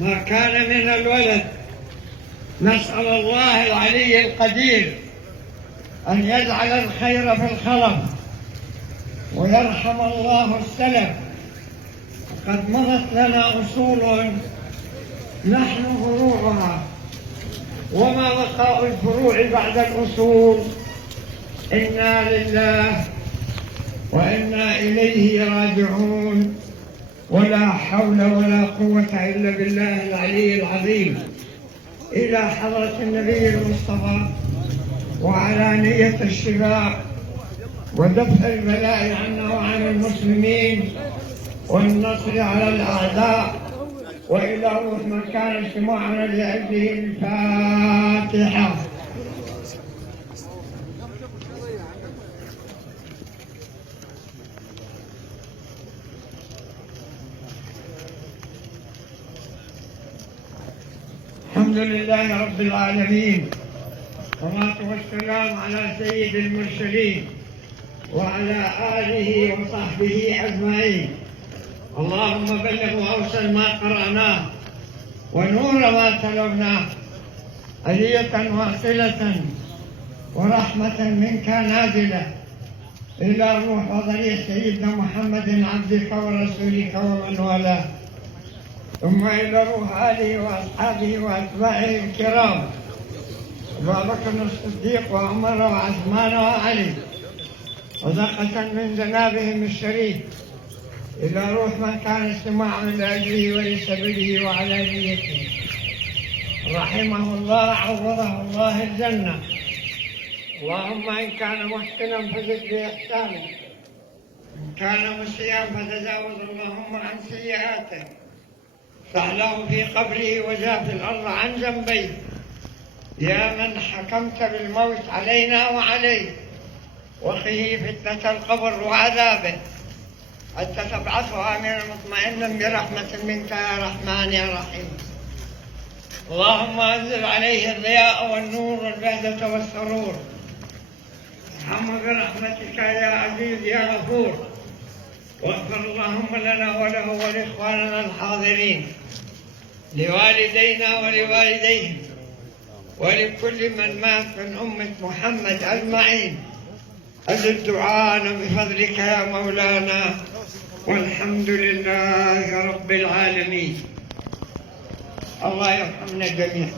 ما كان من الولد. نسأل الله العلي القدير أن يجعل الخير في الخلف ويرحم الله السلف. قد مضت لنا أصول نحن فروعها، وما بقاء الفروع بعد الأصول. إنا لله وإنا إليه راجعون، ولا حول ولا قوة إلا بالله العلي العظيم. إلى حضرة النبي المصطفى وعلى نية الشفاء ودفع البلاء عنا وعن المسلمين والنصر على الأعداء، وإلى روح من كان اجتماعنا لأجله الفاتحة. الحمد لله رب العالمين، والصلاة والسلام على سيد المرسلين وعلى آله وصحبه أجمعين. اللهم بلغ وأوصل ما قرأناه ونور ما تلوناه، هدية واصلة ورحمة منك نازلة إلى روح وضريح سيدنا محمد عبدك ورسولك ومن والاه، ثم إلى روح آله وأصحابه وأتباعه الكرام، أبا بكر الصديق وعمر وعثمان وعلي، وزقة من جنابهم الشريف، إلى روح من كان استماعا لأجله ولسبيله وعلى نيته، رحمه الله عوضه الله الجنة. اللهم إن كان محسنا فزد بإحسانه، إن كان مسيئا فتجاوز اللهم عن سيئاته، فاعله في قبره وجاء في الأرض عن جنبيه. يا من حكمت بالموت علينا وعليه، وقه فتنة القبر وعذابه، حتى تبعثه آمنا مطمئنا برحمة منك يا رحمن يا رحيم. اللهم أنزل عليه الضياء والنور والبهجة والسرور، ارحمه برحمتك يا عزيز يا غفور، واغفر اللهم لنا وله ولإخواننا الحاضرين، لوالدينا ولوالديهم، ولكل من مات من أمة محمد أجمعين. أجب دعانا بفضلك يا مولانا، والحمد لله رب العالمين. الله يرحمنا جميعا.